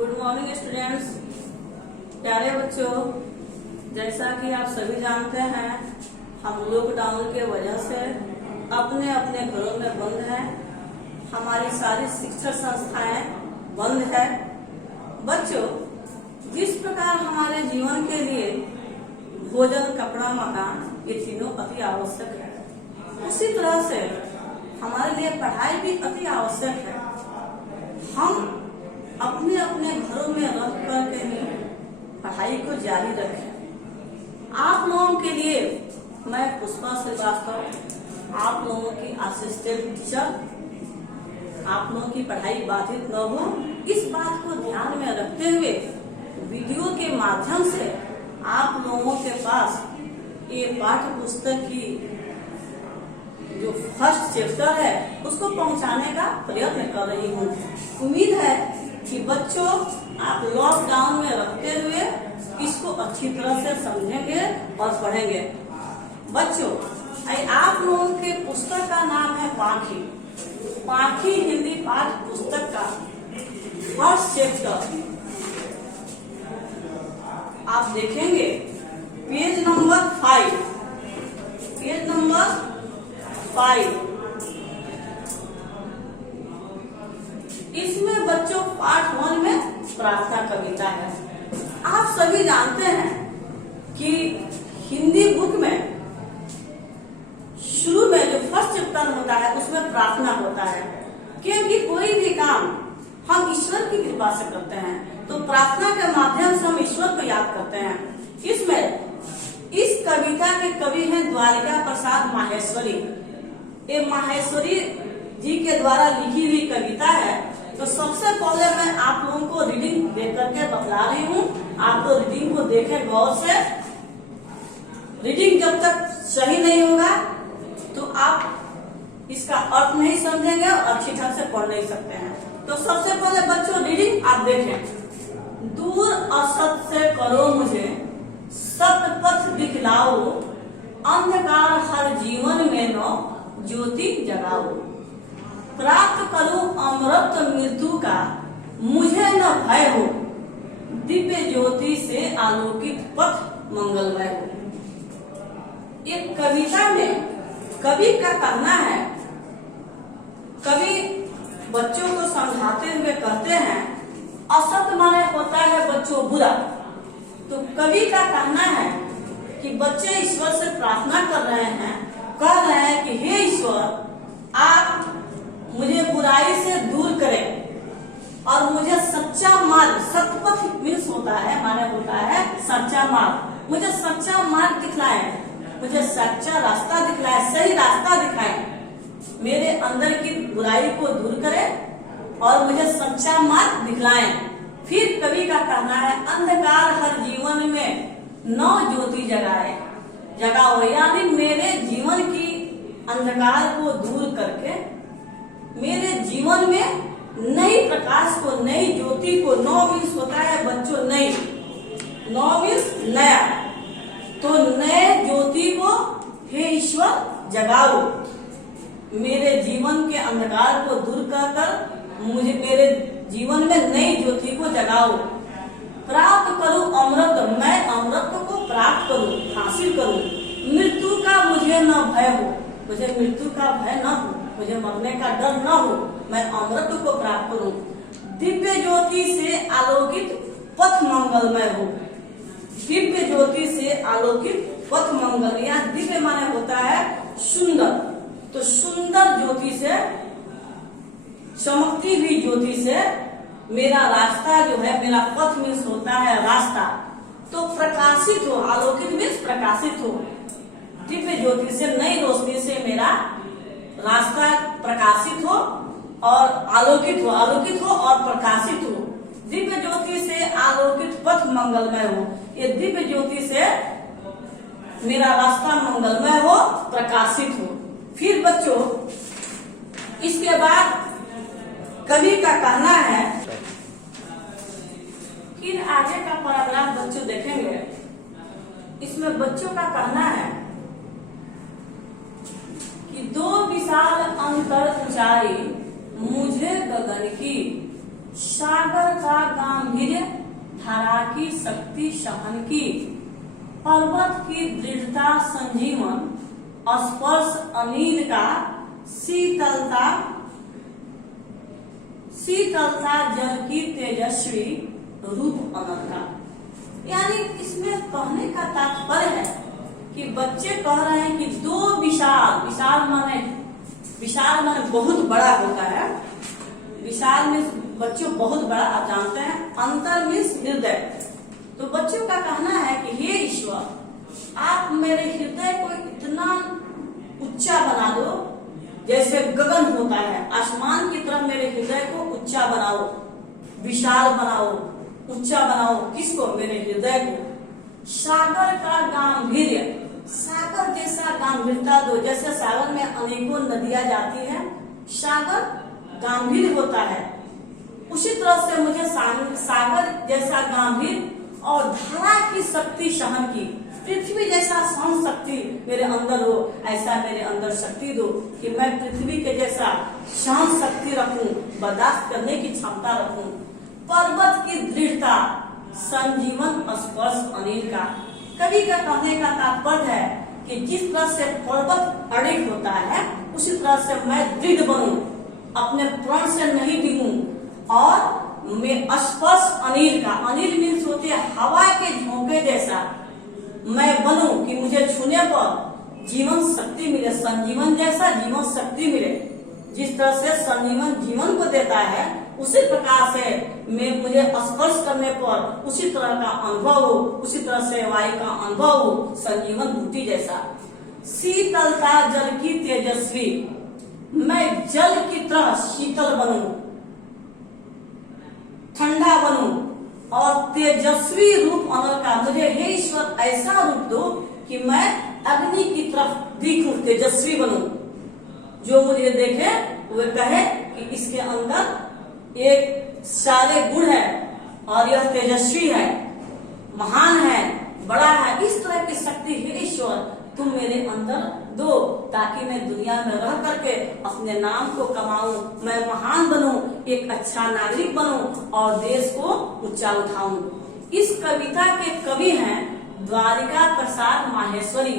Good morning students. प्यारे बच्चों, जैसा कि आप सभी जानते हैं, हम लॉकडाउन के वजह से अपने अपने घरों में बंद हैं। हमारी सारी शिक्षण संस्थाएं बंद है। बच्चों, जिस प्रकार हमारे जीवन के लिए भोजन, कपड़ा, मकान ये तीनों अति आवश्यक है, उसी तरह से हमारे लिए पढ़ाई भी अति आवश्यक है। हम अपने अपने घरों में रह करके ही पढ़ाई को जारी रखें। आप लोगों के लिए मैं पुष्पा श्रीवास्तव, आप लोगों की असिस्टेंट टीचर, आप लोगों की पढ़ाई बाधित न हो, इस बात को ध्यान में रखते हुए वीडियो के माध्यम से आप लोगों के पास ये पाठ्य पुस्तक की जो फर्स्ट चैप्टर है उसको पहुंचाने का प्रयत्न कर रही हूँ। उम्मीद है कि बच्चों आप लॉकडाउन में रखते हुए इसको अच्छी तरह से समझेंगे और पढ़ेंगे। बच्चों, आप लोगों के पुस्तक का नाम है पाखी। पाखी हिंदी पाठ्य पुस्तक का फर्स्ट चैप्टर आप देखेंगे पेज नंबर 5। Page number 5। इसमें बच्चों पार्ट 1 में प्रार्थना कविता है। आप सभी जानते हैं कि हिंदी बुक में शुरू में जो फर्स्ट चैप्टर होता है उसमें प्रार्थना होता है, क्योंकि कोई भी काम हम ईश्वर की कृपा से करते हैं, तो प्रार्थना के माध्यम से हम ईश्वर को याद करते हैं। इसमें इस कविता के कवि हैं द्वारिका प्रसाद माहेश्वरी। ये माहेश्वरी जी के द्वारा लिखी हुई कविता है। तो सबसे पहले मैं आप लोगों को रीडिंग देख करके बतला रही हूँ। आप तो रीडिंग को देखें गौर से। रीडिंग जब तक सही नहीं होगा तो आप इसका अर्थ नहीं समझेंगे और अच्छी ढंग से पढ़ नहीं सकते हैं। तो सबसे पहले बच्चों रीडिंग आप देखें। दूर असत से करो मुझे सत्य पथ दिखलाओ, अंधकार हर जीवन में नो ज्योति जगाओ। प्राप्त करूं अमृत मृत्यु का मुझे न भय हो, दिव्य ज्योति से आलोकित पथ मंगलमय हो। एक कविता में कवि का कहना है, कवि बच्चों को समझाते हुए कहते हैं असत माने होता है बच्चों बुरा। तो कवि का कहना है कि बच्चे ईश्वर से प्रार्थना कर रहे हैं, कह रहे हैं कि हे ईश्वर, आप मुझे बुराई से दूर करें और मुझे सच्चा मार्ग, सतपथ मीन्स होता है, माने होता है सच्चा मार्ग, मुझे सच्चा मार्ग दिखलाएं, मुझे सच्चा रास्ता दिखलाएं, सही रास्ता दिखाएं, मेरे अंदर की बुराई को दूर करें और मुझे सच्चा मार्ग दिखलाएं। फिर कवि का कहना है अंधकार हर जीवन में नौ ज्योति जगाओ, यानी मेरे जीवन की अंधकार को दूर करके मेरे जीवन में नई प्रकाश को, नई ज्योति को, 9 मीन्स होता है बच्चों नई, 9 मीन्स नया, तो नए ज्योति को हे ईश्वर जगाओ, मेरे जीवन के अंधकार को दूर कर मुझे मेरे जीवन में नई ज्योति को जगाओ। प्राप्त करूं अमृत, मैं अमृत को प्राप्त करूं, हासिल करूं। मृत्यु का मुझे न भय हो, मुझे मृत्यु का भय न हो, मुझे मरने का डर न हो, मैं अमृत को प्राप्त करूं। दिव्य ज्योति से आलोकित पथ मंगलमय हो, दिव्य ज्योति से आलोकित पथ मंगल, यहाँ दिव्य माने होता है सुंदर, तो सुंदर ज्योति से, चमकती हुई ज्योति से मेरा रास्ता जो है, मेरा पथ मीन्स होता है रास्ता, तो प्रकाशित हो, आलोकित मीन्स प्रकाशित हो, दिव्य ज्योति से, नई रोशनी से मेरा रास्ता प्रकाशित हो और आलोकित हो, आलोकित हो और प्रकाशित हो। दिव्य ज्योति से आलोकित पथ मंगलमय हो, ये दिव्य ज्योति से मेरा रास्ता मंगलमय हो, प्रकाशित हो। फिर बच्चों इसके बाद कवि का कहना है, फिर आगे का पैराग्राफ बच्चों देखेंगे। इसमें बच्चों का कहना है कि दो विशाल अंतर ऊंचाई मुझे गगन की सागर का गांभीर्य, धारा की शक्ति सहन की, पर्वत की दृढ़ता संजीवन, स्पर्श अनिल का, शीतलता जल की तेजस्वी, रूप अनल का। यानी इसमें कहने का तात्पर्य है कि बच्चे कह रहे हैं कि दो विशाल माने बहुत बड़ा होता है। विशाल में बच्चों बहुत बड़ा, आप जानते हैं। अंतर मीन्स हृदय। तो बच्चों का कहना है कि हे ईश्वर, आप मेरे हृदय को इतना ऊंचा बना दो जैसे गगन होता है, आसमान की तरफ मेरे हृदय को ऊंचा बनाओ, विशाल बनाओ, ऊंचा बनाओ। किसको? मेरे हृदय को। सागर का गांभीर्य, सागर जैसा गंभीरता दो। जैसे सागर में अनेकों नदियां जाती है, सागर गंभीर होता है, उसी तरह से मुझे सागर जैसा गंभीर और धारा की शक्ति सहन की, पृथ्वी जैसा सहन शक्ति मेरे अंदर हो, ऐसा मेरे अंदर शक्ति दो कि मैं पृथ्वी के जैसा सहन शक्ति रखूं, बर्दाश्त करने की क्षमता रखूं। पर्वत की दृढ़ता, संजीवन, स्पर्श अनिल का। कवि का कहने का तात्पर्य है कि जिस तरह से पर्वत अड़िग होता है, उसी तरह से मैं दृढ़ बनूं, अपने प्रण से नहीं डिगूं। और मैं स्पर्श अनिल का, अनिल मीन्स होती है हवा के झोंके जैसा मैं बनूं कि मुझे छूने पर जीवन शक्ति मिले, संजीवन जैसा जीवन शक्ति मिले। जिस तरह से संजीवन जीवन को देता है, उसी प्रकार से मुझे स्पर्श करने पर उसी तरह का अनुभव हो, उसी तरह से वायु का अनुभव हो, संजीवन बूटी जैसा। शीतलता जल की तेजस्वी, मैं जल की तरह शीतल बनूं, ठंडा बनूं और तेजस्वी रूप अनल का। मुझे हे ईश्वर ऐसा रूप दो कि मैं अग्नि की तरफ दिखूं, तेजस्वी बनूं। जो मुझे देखे वो कहे कि इसके अंदर एक सारे गुण है और यह तेजस्वी है, महान है, बड़ा है। इस तरह की शक्ति हे ईश्वर तुम मेरे अंदर दो, ताकि मैं दुनिया में रह करके अपने नाम को कमाऊं, मैं महान बनूं, एक अच्छा नागरिक बनूं और देश को ऊंचा उठाऊं। इस कविता के कवि हैं द्वारिका प्रसाद माहेश्वरी।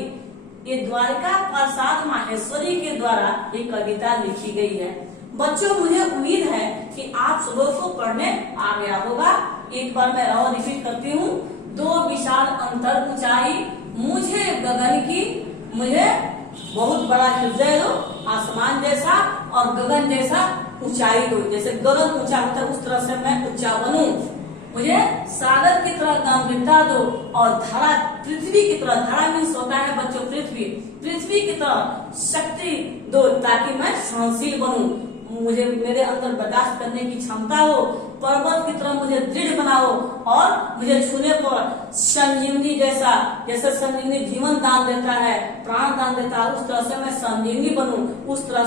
ये द्वारिका प्रसाद माहेश्वरी के द्वारा ये कविता लिखी गई है। बच्चों, मुझे उम्मीद है कि आप सब लोग को पढ़ने आ गया होगा। एक बार मैं और रिपीट करती हूँ। दो विशाल अंतर ऊंचाई, मुझे गगन की, मुझे बहुत बड़ा हृदय दो, आसमान जैसा और गगन जैसा ऊंचाई दो। जैसे गगन ऊंचा होता है उस तरह से मैं ऊंचा बनूं। मुझे सागर की तरह गंभीरता दो और धारा, पृथ्वी की तरह, धारा मीन्स होता है बच्चों पृथ्वी की तरह शक्ति दो, ताकि मैं सहनशील बनूं, मुझे मेरे अंदर बर्दाश्त करने की क्षमता हो। पर्वत की तरह मुझे दृढ़ बनाओ और मुझे छूने पर संजीवनी जैसा, जैसे संजीवनी जीवन दान देता है, प्राण दान देता है, उस तरह से मैं संजीवनी बनूं। उस तरह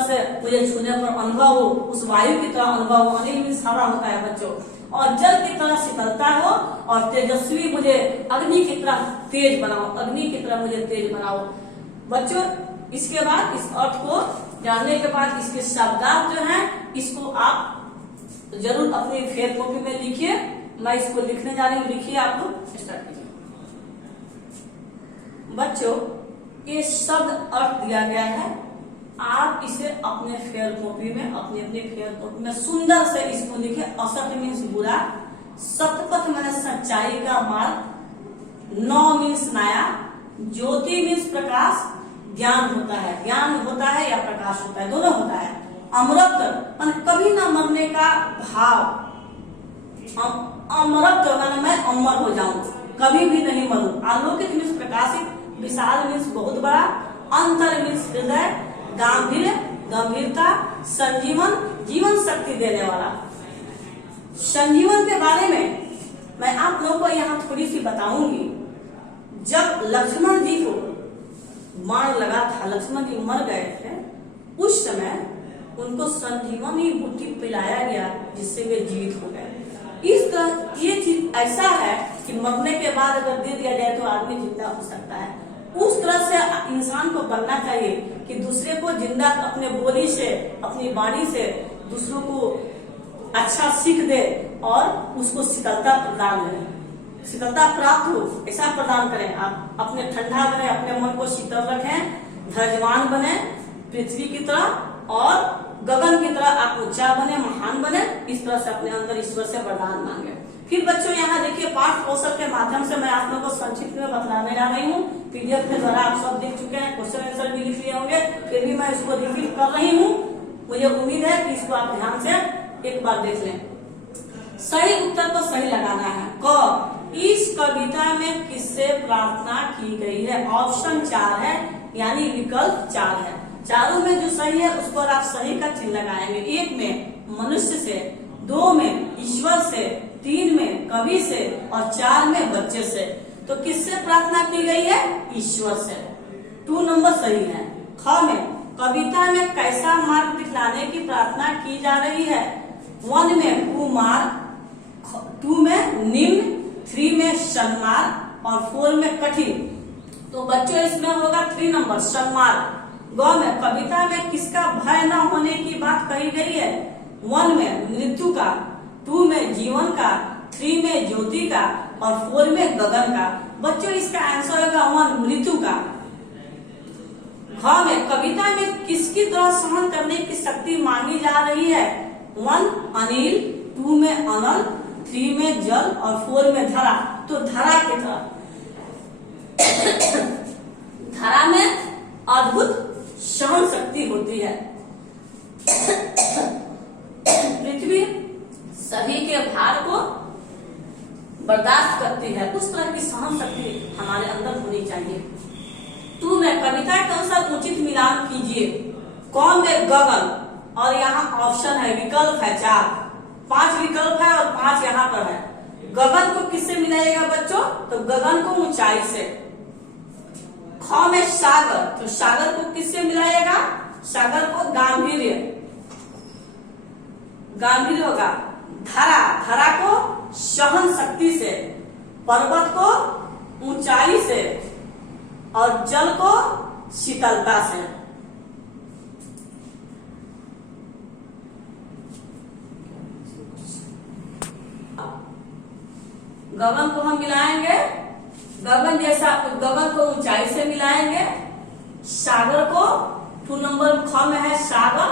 से मुझे छूने पर अनुभव हो, उस वायु की तरह अनुभव हो। अनिल मीन्स हवा होता है बच्चों। और जल की तरह शीतलता हो और तेजस्वी, मुझे अग्नि की तरह तेज बनाओ, अग्नि की तरह मुझे तेज बनाओ। बच्चों, इसके बाद इस अर्थ को जानने के बाद इसके शब्दार्थ जो हैं, इसको आप जरूर अपनी फेयर कॉपी में लिखिए। मैं इसको लिखने जा रही हूँ, लिखिए आप लोग, स्टार्ट कीजिए। बच्चों, ये शब्द अर्थ दिया गया है, आप इसे अपने फेयर कॉपी में, अपनी फेयर कॉपी में सुंदर से इसको लिखे। असत मीन्स बुरा, सतपथ मैंने सच्चाई का मार्ग, नौ मीन्स नया, ज्योति मीन्स प्रकाश, ज्ञान होता है, ज्ञान होता है या प्रकाश होता है, दोनों होता है। अमरत्व मान कभी न मरने का भाव, अमरत्व माने मैं अमर हो जाऊं, कभी भी नहीं मरूं। आलोकित मीन्स प्रकाशित, विशाल मीन्स बहुत बड़ा, अंतर मीन्स हृदय, गांभीर्य गंभीरता, संजीवन जीवन शक्ति देने वाला। संजीवन के बारे में मैं आप लोगों को यहाँ थोड़ी सी बताऊंगी। जब लक्ष्मण जी को बाण लगा था, लक्ष्मण जी मर गए थे, उस समय उनको संजीवनी बूटी पिलाया गया, जिससे वे जीवित हो गए। इस तरह ये चीज ऐसा है कि मरने के बाद अगर दे दिया जाए तो आदमी जिंदा हो सकता है। उस तरह से इंसान को बनना चाहिए कि दूसरे को जिंदा अपने बोली से, अपनी वाणी से दूसरों को अच्छा सीख दे और उसको शीतलता प्रदान करें, शीतलता प्राप्त हो ऐसा प्रदान करें। आप अपने ठंडा बने, अपने मन को शीतल रखें, धैर्यवान बने, पृथ्वी की तरह और गगन की तरह आप ऊंचा बने, महान बने। इस तरह से अपने अंदर ईश्वर से वरदान मांगे। फिर बच्चों यहाँ देखिए पाठ कौशल के माध्यम से मैं आप लोगों को संक्षिप्त में बतलाने जा रही हूँ। पीडीएफ के द्वारा आप सब देख चुके हैं, क्वेश्चन आंसर भी लिख लिए होंगे, फिर भी मैं इसको रिपीट कर रही हूँ। मुझे उम्मीद है कि इसको आप ध्यान से एक बार देख लें। सही उत्तर को सही लगाना है। क इस कविता में किससे प्रार्थना की गई है? ऑप्शन 4 है, यानी विकल्प 4 है। चारों में जो सही है उस पर आप सही का चिन्ह लगाएंगे। 1 में मनुष्य से, 2 में ईश्वर से, 3 में कवि से और 4 में बच्चे से। तो किससे प्रार्थना की गई है? ईश्वर से। 2 नंबर सही है। ख में कविता में कैसा मार्ग दिखलाने की प्रार्थना की जा रही है? 1 में कुमार्ग, 2 में निम्न, 3 में सन्मार्ग और 4 में कठिन। तो बच्चों इसमें होगा 3 नंबर सन्मार्ग। ग में कविता में किसका भय न होने की बात कही गई है? 1 में मृत्यु का, 2 में जीवन का, 3 में ज्योति का और 4 में गगन का। बच्चों इसका आंसर होगा 1 मृत्यु का। घ में कविता में किसकी तरह सहन करने की शक्ति मांगी जा रही है? 1 अनिल, 2 में अनल, 3 में जल और 4 में धरा। तो धरा की तरह धरा में अद्भुत सहन शक्ति होती है। पृथ्वी सभी के भार को बर्दाश्त करती है, उस तरह की सहन शक्ति हमारे अंदर होनी चाहिए। 2 में कविता के अनुसार उचित मिलान कीजिए। कौन में गगन, और यहाँ ऑप्शन है, विकल्प है 4, 5 विकल्प है और 5 यहाँ पर है। गगन को किससे मिलाइएगा बच्चों? तो गगन को ऊंचाई से। ख में सागर, तो सागर को किससे मिलाइएगा? सागर को गांधीर्य, गांधीर्य होगा। धरा, धरा को सहन शक्ति से, पर्वत को ऊंचाई से और जल को शीतलता से। गगन को हम मिलाएंगे, गगन जैसा, गगन को ऊंचाई से मिलाएंगे। सागर को 2 नंबर ख में है सागर,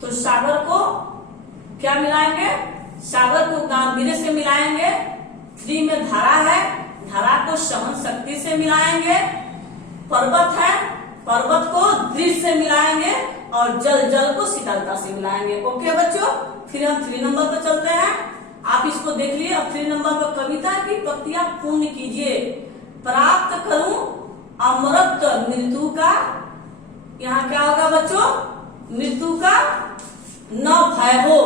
तो सागर को क्या मिलाएंगे? सागर को गांधीर्य से मिलाएंगे। 3 में धरा है, धरा को सहन शक्ति से मिलाएंगे। पर्वत है, पर्वत को दृढ़ से मिलाएंगे और जल, जल को शीतलता से मिलाएंगे। ओके बच्चों, फिर हम 3 नंबर पर चलते हैं। आप इसको देख लिए। अब 3 नंबर पर कविता की पंक्तियां पूर्ण कीजिए। प्राप्त करूं अमृत मृत्यु का, यहाँ क्या होगा बच्चों? मृत्यु का न भय हो।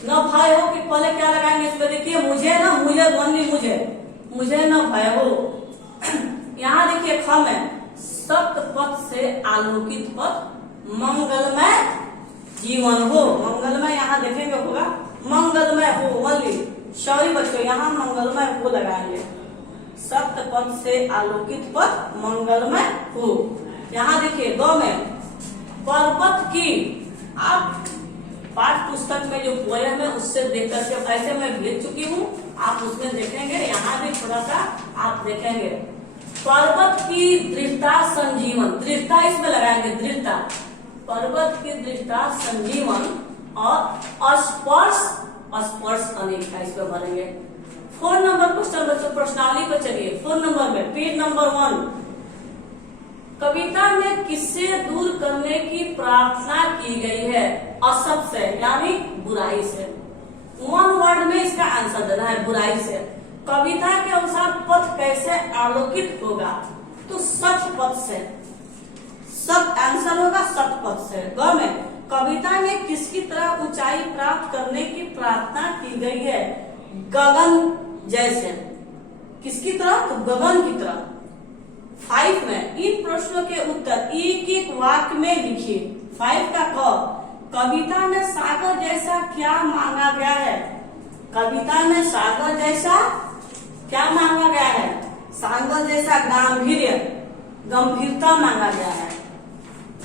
न भय हो कि पहले क्या लगाएंगे इसमें देखिए, मुझे न, मुझे ओनली मुझे न भय हो। यहाँ देखिए ख में सत्य पथ से आलोकित पथ, मंगलमय जीवन हो। मंगलमय यहाँ देखेंगे होगा मंगलमय हो ओनली, सॉरी बच्चों यहाँ मंगलमय हो लगाएंगे। सत्य पथ से आलोकित पथ मंगलमय हो। यहाँ देखिए 2 में पर्वत की, आप पाठ पुस्तक में जो पोयम है उससे देख करके ऐसे मैं भेज चुकी हूँ, आप उसमें देखेंगे। यहाँ भी थोड़ा सा आप देखेंगे। पर्वत की दृढ़ता संजीवन, दृढ़ता इसमें लगाएंगे, दृढ़ता, पर्वत की दृढ़ता संजीवन और स्पर्श, स्पर्श अनेक है, इस पर भरेंगे। 4 नंबर क्वेश्चन बच्चों प्रश्नावली पर चलिए। 4 नंबर में पेज नंबर 1, कविता में किससे दूर करने की प्रार्थना की गई है? असत से, यानी बुराई से। 1 वर्ड में इसका आंसर देना है, बुराई से। कविता के अनुसार पथ कैसे आलोकित होगा? तो सत पथ से, सत आंसर होगा सत पथ से। ग में कविता में किसकी तरह ऊंचाई प्राप्त करने की प्रार्थना की गई है? गगन जैसे। किसकी तरह? तो गगन की तरह। 5 में इन प्रश्नों के उत्तर एक एक वाक्य में लिखिए। 5 का क, कविता में सागर जैसा क्या मांगा गया है? कविता में सागर जैसा क्या मांगा गया है? सागर जैसा गांधीर्य, गंभीरता मांगा गया है।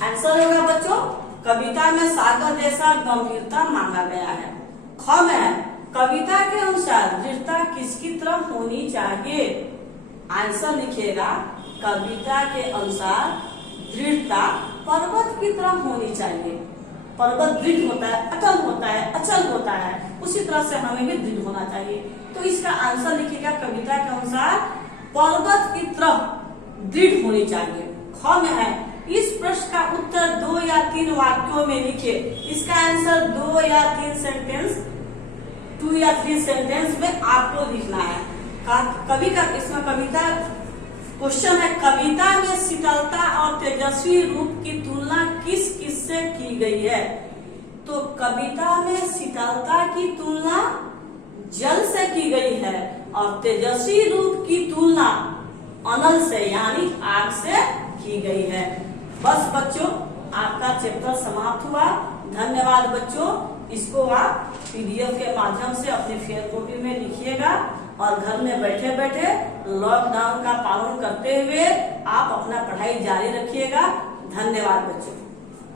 आंसर होगा बच्चों, कविता में सागर जैसा गंभीरता मांगा गया है। ख ख में है कविता के अनुसार दृढ़ता किसकी तरह होनी चाहिए। आंसर लिखिएगा कविता के अनुसार दृढ़ता पर्वत की तरह होनी चाहिए। पर्वत दृढ़ होता है, अटल होता है, अचल होता है, उसी तरह से हमें भी दृढ़ होना चाहिए। तो इसका आंसर लिखिएगा कविता के अनुसार पर्वत की तरह दृढ़ होनी चाहिए। ख में है इस प्रश्न का उत्तर 2 या 3 वाक्यों में लिखिए। इसका आंसर 2 या 3 सेंटेंस 2 या 3 सेंटेंस में आपको लिखना है। कवि का इसमें कविता क्वेश्चन है कविता में शीतलता और तेजस्वी रूप की तुलना किस किस से की गई है। तो कविता में शीतलता की तुलना जल से की गई है और तेजस्वी रूप की तुलना अनल से यानी आग से की गई है। बस बच्चों आपका चैप्टर समाप्त हुआ। धन्यवाद बच्चों। इसको आप पीडीएफ के माध्यम से अपनी फेयर कॉपी में लिखिएगा और घर में बैठे बैठे लॉकडाउन का पालन करते हुए आप अपना पढ़ाई जारी रखिएगा। धन्यवाद बच्चों।